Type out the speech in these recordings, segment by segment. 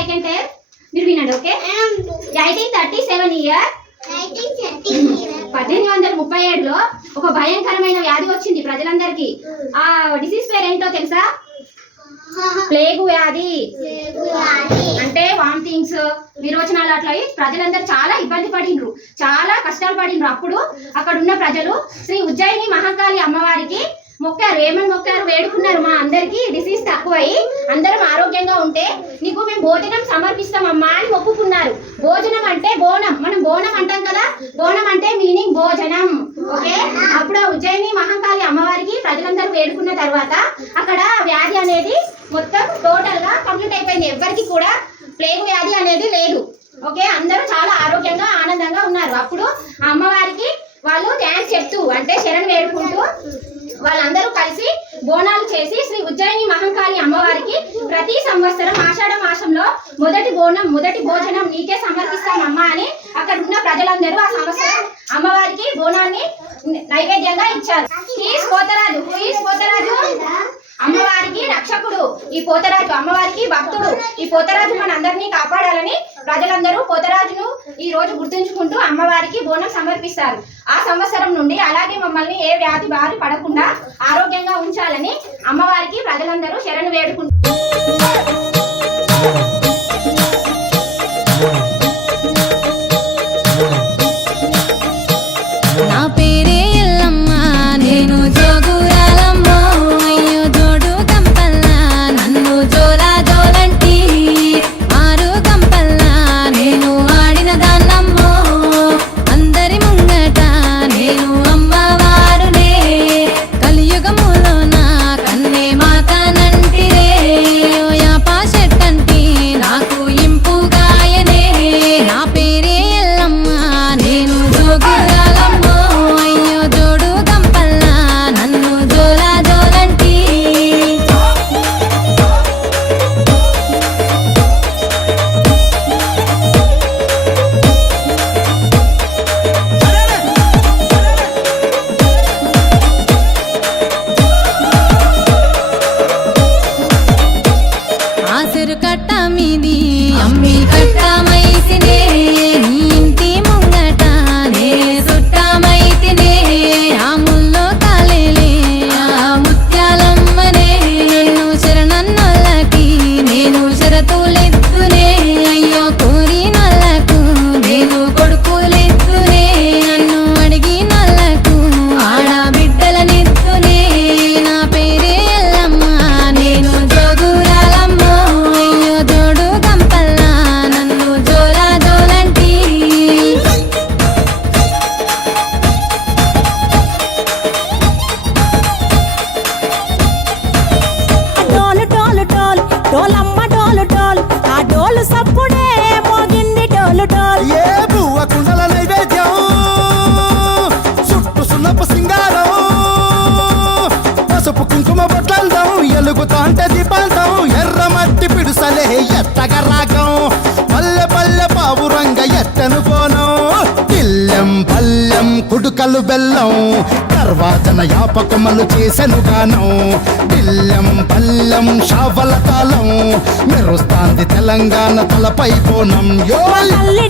I can tell. మీరు వినండి. Okay. 1837 year 1837లో ఒక భయంకరమైన వ్యాధి వచ్చింది ప్రజలందరికీ. ఆ డిసీజ్ పేరు ఏంటో తెలుసా? ప్లేగు వ్యాధి. అంటే వామిటింగ్స్, విరోచనాలు అట్లా ప్రజలందరూ చాలా ఇబ్బంది పడిండ్రు, చాలా కష్టాలు పడిండ్రు. అప్పుడు అక్కడ ఉన్న ప్రజలు శ్రీ ఉజ్జయిని మహంకాళి అమ్మవారికి మొక్కారు. ఏమని మొక్కారు? వేడుకున్నారు, మా అందరికి డిసీజ్ తక్కువయి అందరం ఆరోగ్యంగా ఉంటే నీకు మేము భోజనం సమర్పిస్తామమ్మా అని మొక్కుకున్నారు. భోజనం అంటే బోనం, మనం బోనం అంటాం కదా, బోనం అంటే మీనింగ్ భోజనం. ఓకే. అప్పుడు ఉజ్జయిని మహంకాళి అమ్మవారికి ప్రజలందరూ వేడుకున్న తర్వాత అక్కడ వ్యాధి అనేది మొత్తం టోటల్ గా కంప్లీట్ అయిపోయింది. ఎవరికి కూడా ప్లేగు వ్యాధి అనేది లేదు. ఓకే. అందరూ చాలా ఆరోగ్యంగా ఆనందంగా ఉన్నారు. అప్పుడు ఆ అమ్మవారికి వాళ్ళు థ్యాంక్స్ చెప్తూ, అంటే శరణ్ వేడుకుంటూ వాళ్ళందరూ కలిసి బోనాలు చేసి శ్రీ ఉజ్జయిని మహంకాళి అమ్మవారికి ప్రతి సంవత్సరం ఆషాఢ మాసంలో మొదటి బోనం, మొదటి భోజనం నీకే సమర్పిస్తామమ్మా అని అక్కడ ఉన్న ప్రజలందరూ ఆ సంవత్సరం అమ్మవారికి బోనాన్ని నైవేద్యంగా ఇచ్చారు. పోతరాజు, పోతరాజు అమ్మవారికి రక్షకుడు. ఈ పోతరాజు అమ్మవారికి భక్తుడు. ఈ పోతరాజు మనందరినీ కాపాడాలని ప్రజలందరూ పోతరాజును ఈ రోజు గుర్తుంచుకుంటూ అమ్మవారికి బోనం సమర్పిస్తారు. ఆ సంవత్సరం నుండి అలాగే మమ్మల్ని ఏ వ్యాధి బారి పడకుండా ఆరోగ్యంగా ఉంచాలని అమ్మవారికి ప్రజలందరూ శరణు వేడుకుంటారు. ఎత్తగరాగం పల్లె పల్లె పావురంగ ఎత్తను పోనం ఇల్లెం పల్లెం కుడుకలు బెల్లం దర్వాజన యాపకమలు చేసెను గానం ఇల్లెం పల్లెం షావల తాళం మెరుస్తాంది తెలంగాణ తలపై పోనం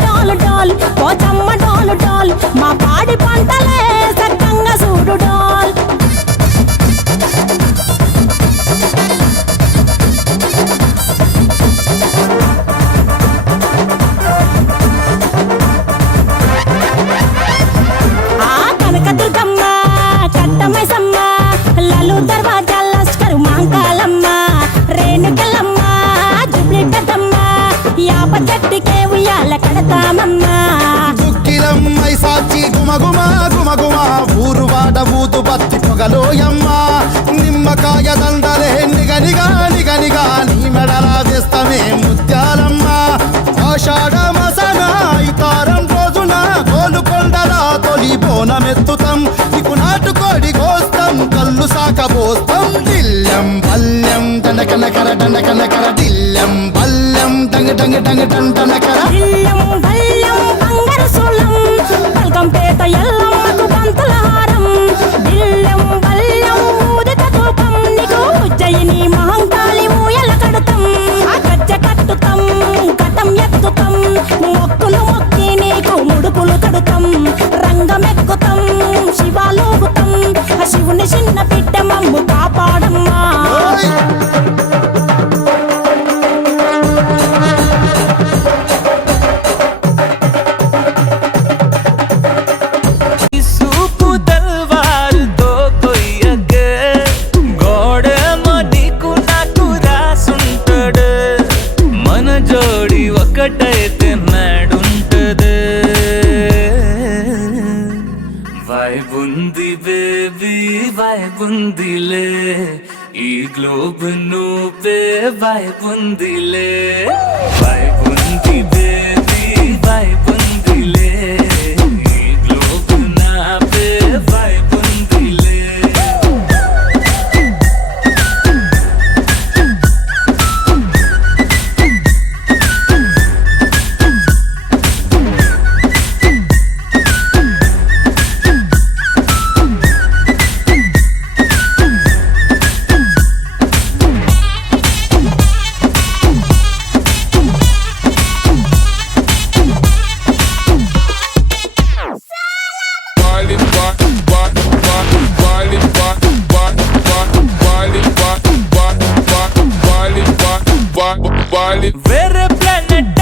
డాలు డాల్ పోచమ్మ డాలు డాల్ మా పాడి పంటలే సక్కంగా చూడు డాల్ పొగలోయమ్మ నిమ్మకాయ దండలే నిగనిగా నిగనిగా నీ మెడలా వేస్తమే ముత్యాలమ్మ ఆషాఢ మాసన ఇతారం రోజున గోలుకొండలా తొలి బోనమెత్తుతాం నీకు నాటుకోడి కోస్తాం కళ్ళు సాకబోస్తాం దిల్లెం పల్లెం దండకనకర దండకనకర దిల్లెం పల్లెం డంగ డంగ డంగ డండనకర దిల్లెం పల్లెం బంగారు సోలం పల్కంపేట ఎల్లమ్మకు పంతుల హారం దిల్లెం పల్లెం ఊదిత ధూపం నీకు ఉజ్జయిని మహంకాళి ఊయల కడతాం ఆ గజ్జ కట్టుతాం జోడి ఒకటైతే నాడుంటదే వైబుంది బేబీ వైబుందిలే ఈ గ్లోబ్ నువ్వే వైబుందిలే వైబుంది బేబీ వైబుందిలే ఈ గ్లోబ్ నావే వైబుందిలే వేరే ప్లానెట్